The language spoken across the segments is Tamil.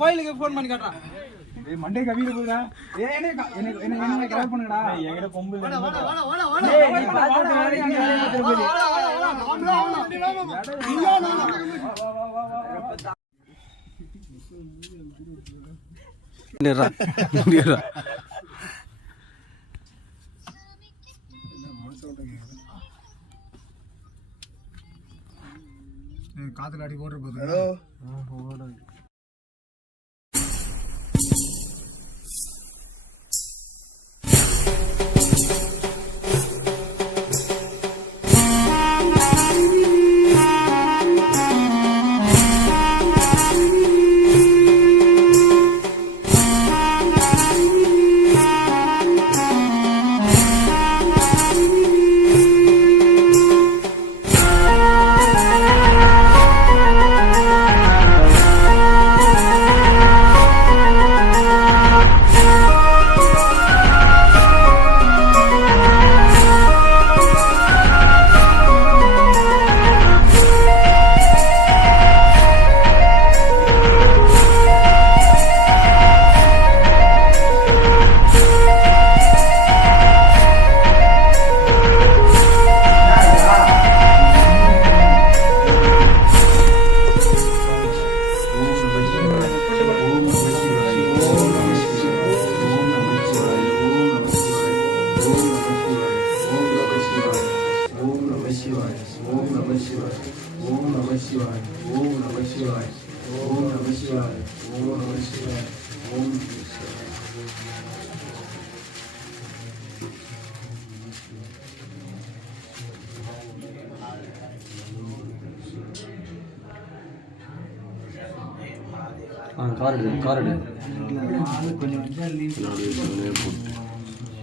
கோயிலுக்கு போன் பண்ணி காட்டுறேன். மண்டே கவியில போகுதா? என்ன கவர் பண்ணுங்கடா. என்கிட்ட கொம்பு காத்துல அடி ஓடுற போது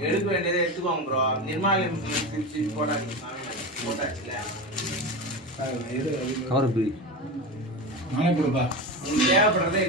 எடுக்க வேண்டியதை எடுத்துக்கோங்க ப்ரோ. நிர்மாலயம் போட்டாச்சுல கவர் நானே கொடுப்பா. உங்களுக்கு தேவைப்படுறதே